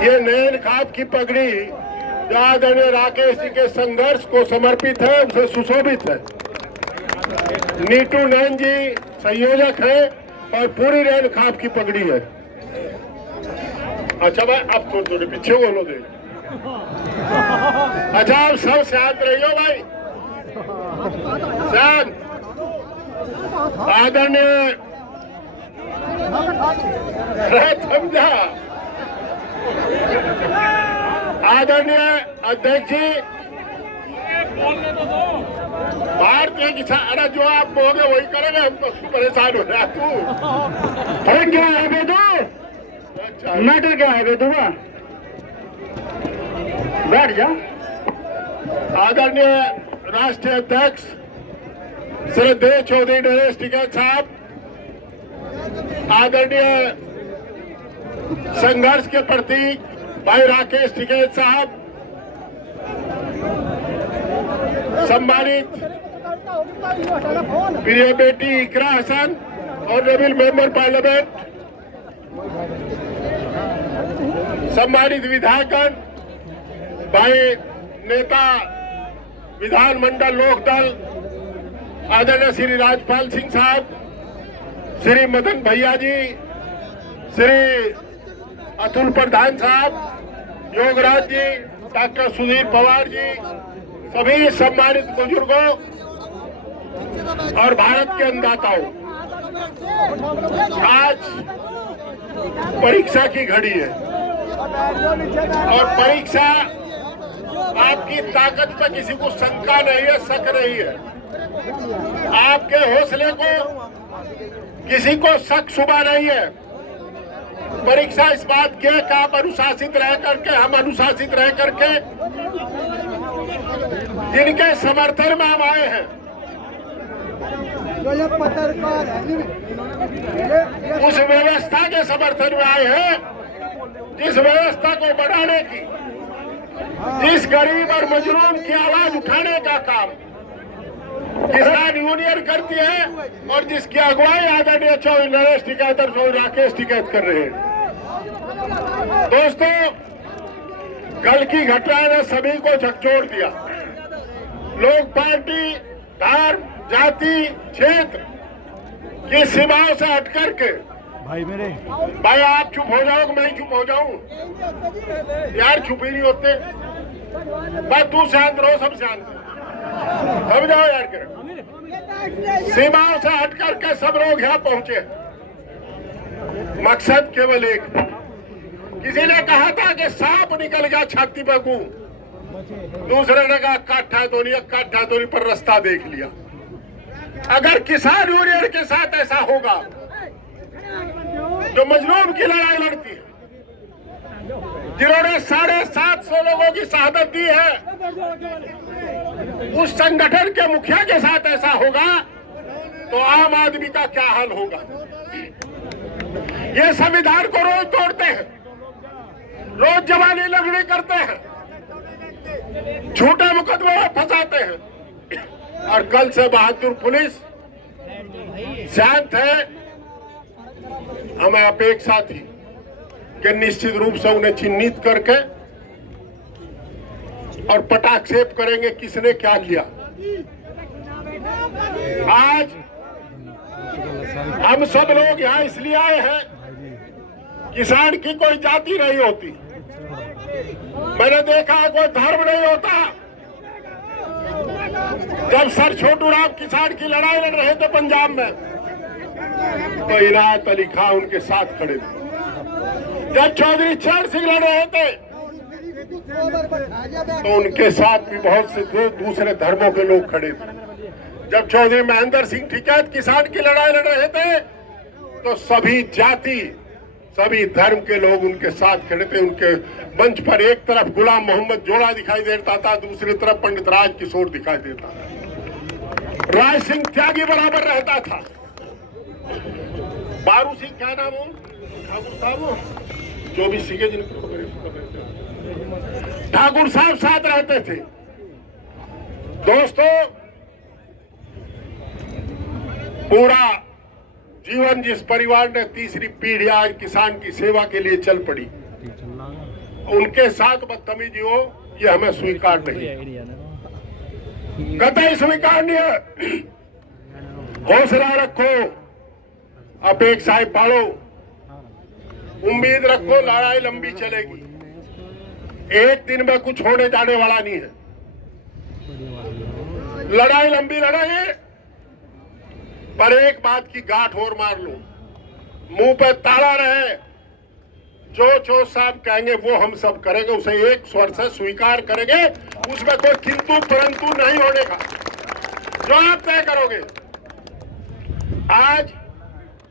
ये नयन खाप की पगड़ी जो आदरणीय राकेश जी के संघर्ष को समर्पित है, उसे सुशोभित है। नीटू नयन जी संयोजक है और पूरी नयन खाप की पगड़ी है। अच्छा भाई, आप थोड़े पीछे बोलो दे। अच्छा, आप सब शांत रहियो भाई, शांत। आदरणीय समझा, आदरणीय अध्यक्ष जी, भारतीय किसान, अरे जो आप कहोगे वही करेंगे, हम तो परेशान हो रहे हैं। तू क्या है बेटू, मैटर क्या है बेटू, बैठ जा। आदरणीय राष्ट्रीय अध्यक्ष श्रद्धेय चौधरी नरेश टिकैत साहब, आदरणीय संघर्ष के प्रतीक भाई राकेश टिकैत साहब, सम्मानित प्रिय बेटी इकरा हसन और नबील मेंबर पार्लियामेंट, सम्मानित विधायकगण, भाई नेता विधानमंडल लोकदल आदरणीय श्री राजपाल सिंह साहब, श्री मदन भैया जी, श्री अतुल प्रधान साहब, योगराज जी, डॉक्टर सुधीर पवार जी, सभी सम्मानित बुजुर्गों और भारत के अन्नदाताओं, आज परीक्षा की घड़ी है और परीक्षा आपकी ताकत पर किसी को शंका नहीं है, शक नहीं है। आपके हौसले को किसी को शक शुबा नहीं है। परीक्षा इस बात की है कि आप अनुशासित रह करके, हम अनुशासित रह करके जिनके समर्थन में हम आए हैं, उस व्यवस्था के समर्थन में आए हैं जिस व्यवस्था को बढ़ाने की, जिस गरीब और मजलूम की आवाज उठाने का काम किसान यूनियन करती है और जिसकी अगुवाई आदरणीय चौधरी नरेश टिकैत और चौधरी राकेश टिकैत कर रहे हैं। दोस्तों, कल की घटना ने सभी को झकझोर दिया। लोग पार्टी, धर्म, जाति, क्षेत्र की सीमाओं से हट करके, भाई आप चुप हो जाओ, मैं चुप हो जाऊं यार, चुप ही नहीं होते। बस तू शांत रहो, सब शांत समझाओ यार के। सीमाओं से हट करके सब लोग यहाँ पहुंचे, मकसद केवल एक। किसी ने कहा था कि सांप निकल गया छाती पर गूं, दूसरे ने कहा काठा धोनी पर रास्ता देख लिया। अगर किसान यूनियन के साथ ऐसा होगा जो मजलूम की लड़ाई लड़ती है, जिन्होंने 750 लोगों की शहादत दी है, उस संगठन के मुखिया के साथ ऐसा होगा तो आम आदमी का क्या हाल होगा। ये संविधान को रोज तोड़ते हैं, रोज जवानी लगड़ी करते हैं, झूठे मुकदमे में फंसाते हैं। और कल से बहादुर पुलिस शांत है। हमें अपेक्षा थी कि निश्चित रूप से उन्हें चिन्हित करके और पटाक्षेप करेंगे किसने क्या किया। आज हम सब लोग यहाँ इसलिए आए हैं, किसान की कोई जाति नहीं होती, मैंने देखा है कोई धर्म नहीं होता। जब सर छोटू राम किसान की लड़ाई लड़ रहे थे पंजाब में, तो इनायत अली खान उनके साथ खड़े थे। जब चौधरी चरण सिंह लड़ रहे थे तो उनके साथ भी बहुत से दूसरे धर्मों के लोग खड़े थे। जब चौधरी महेंद्र सिंह टिकैत किसान की लड़ाई लड़ रहे थे तो सभी जाति, सभी धर्म के लोग उनके साथ खड़े थे। उनके मंच पर एक तरफ गुलाम मोहम्मद जोड़ा दिखाई देता था, दूसरी तरफ पंडित राज किशोर दिखाई देता था। राज सिंह त्यागी बराबर रहता था। बारू सिंह क्या नाम हो, ठाकुर साहब जो भी सीखे जिनको ठाकुर साहब साथ रहते थे। दोस्तों, पूरा जीवन जिस परिवार ने तीसरी पीढ़ी आज किसान की सेवा के लिए चल पड़ी, उनके साथ बदतमीजी हो ये हमें स्वीकार नहीं, कतई स्वीकार नहीं है। हौसला रखो, अपेक्षाएं पालो, उम्मीद रखो, लड़ाई लंबी चलेगी, एक दिन में कुछ होने जाने वाला नहीं है। लड़ाई लंबी लड़ाई, पर एक बात की गांठ और मार लो, मुंह पे ताला रहे, जो साहब कहेंगे वो हम सब करेंगे, उसे एक स्वर से स्वीकार करेंगे, उसमें कोई किंतु परंतु नहीं होने का, जो आप तय करोगे। आज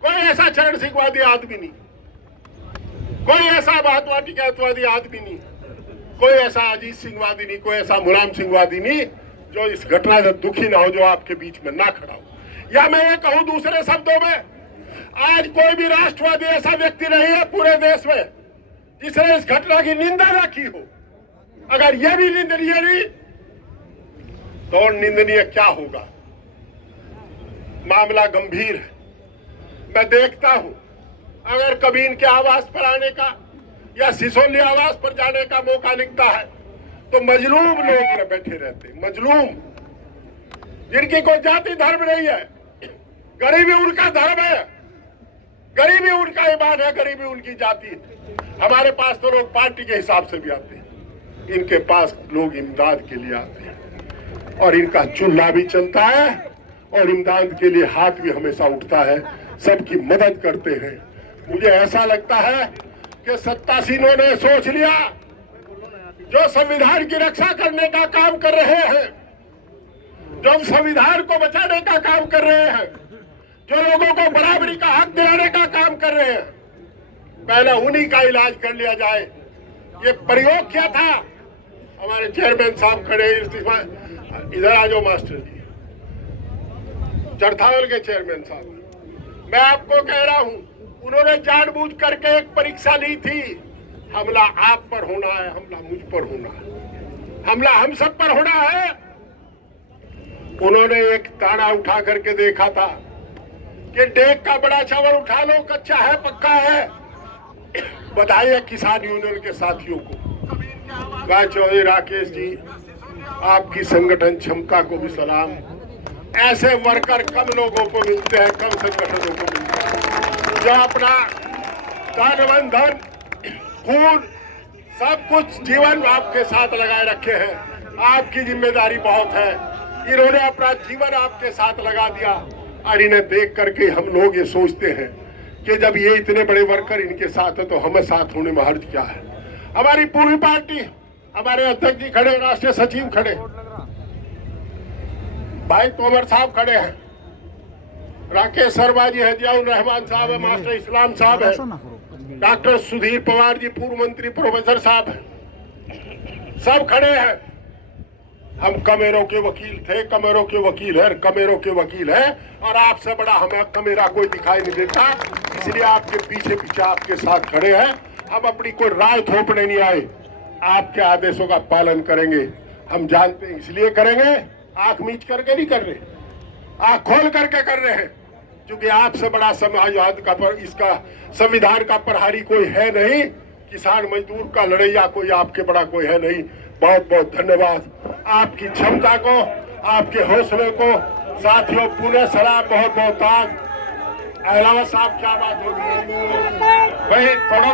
कोई ऐसा चरण सिंहवादी आदमी नहीं, कोई ऐसा महात्मावादी कहतवादी आदमी नहीं, कोई ऐसा अजीत सिंहवादी नहीं, कोई ऐसा मुलायम सिंहवादी नहीं जो इस घटना से दुखी ना हो, जो आपके बीच में ना खड़ा हो। या मैं ये कहूं दूसरे शब्दों में, आज कोई भी राष्ट्रवादी ऐसा व्यक्ति नहीं है पूरे देश में जिसने इस घटना की निंदा ना की हो। अगर यह भी निंदनीय नहीं तो निंदनीय क्या होगा। मामला गंभीर है। मैं देखता हूं, अगर कभी इनके आवास पर आने का या सिसोली आवास पर जाने का मौका मिलता है तो मजलूम लोग बैठे रहते, मजलूम जिनकी कोई जाति धर्म नहीं है, गरीबी उनका धर्म है, गरीबी उनका ईमान है, गरीबी उनकी जाति है। हमारे पास तो लोग पार्टी के हिसाब से भी आते हैं, इनके पास लोग इमदाद के लिए आते हैं, और इनका चूल्हा भी चलता है और इमदाद के लिए हाथ भी हमेशा उठता है, सबकी मदद करते हैं। मुझे ऐसा लगता है कि सत्तासीनों ने सोच लिया, जो संविधान की रक्षा करने का काम कर रहे हैं, जो संविधान को बचाने का काम कर रहे हैं, जो लोगों को बराबरी का हक दिलाने का काम कर रहे हैं, पहले उन्हीं का इलाज कर लिया जाए। ये प्रयोग क्या था। हमारे चेयरमैन साहब खड़े, इधर आ जाओ मास्टर जी, चरथावल के चेयरमैन साहब, मैं आपको कह रहा हूं, उन्होंने जानबूझ करके एक परीक्षा ली थी। हमला आप पर होना है, हमला मुझ पर होना है, हमला हम सब पर होना है। उन्होंने एक ताना उठा करके देखा था कि डेग का बड़ा चावल उठा लो, कच्चा है पक्का है। बधाई है किसान यूनियन के साथियों को। गाय चौधरी राकेश जी, आपकी संगठन क्षमता को भी सलाम। ऐसे वर्कर कम लोगों को मिलते हैं, कम संगठनों को मिलते हैं, जो अपना तन धन खून सब कुछ जीवन आपके साथ लगाए रखे हैं। आपकी जिम्मेदारी बहुत है, इन्होंने अपना जीवन आपके साथ लगा दिया, और इन्हें देख करके हम लोग ये सोचते हैं कि जब ये इतने बड़े वर्कर इनके साथ है तो हमें साथ होने में हर्ज क्या है। हमारी पूरी पार्टी, हमारे अध्यक्ष जी खड़े, राष्ट्रीय सचिव खड़े, भाई तोमर साहब खड़े हैं, राकेश शर्मा जी है, जियाउर रहमान साहब है, मास्टर इस्लाम साहब है, डॉक्टर सुधीर पवार जी पूर्व मंत्री प्रोफेसर साहब हैं, सब खड़े हैं। हम कमेरों के वकील थे, कमेरों के वकील है, कमेरों के वकील है, और आपसे बड़ा हमें कमेरा कोई दिखाई नहीं देता, इसलिए आपके पीछे पीछे आपके साथ खड़े हैं। हम अपनी कोई राय थोपने नहीं आए, आपके आदेशों का पालन करेंगे। हम जानते हैं इसलिए करेंगे, आंख मीच करके नहीं कर रहे, आंख खोल करके कर रहे हैं, क्योंकि आपसे बड़ा समाजवाद का पर इसका संविधान का प्रहारी कोई है नहीं, किसान मजदूर का लड़ैया कोई आपके बड़ा कोई है नहीं। बहुत बहुत धन्यवाद आपकी क्षमता को, आपके हौसले को। साथियों पुनः सलाम, बहुत बहुत धन्यवाद। अलावा साहब क्या बात होगी भाई, थोड़ा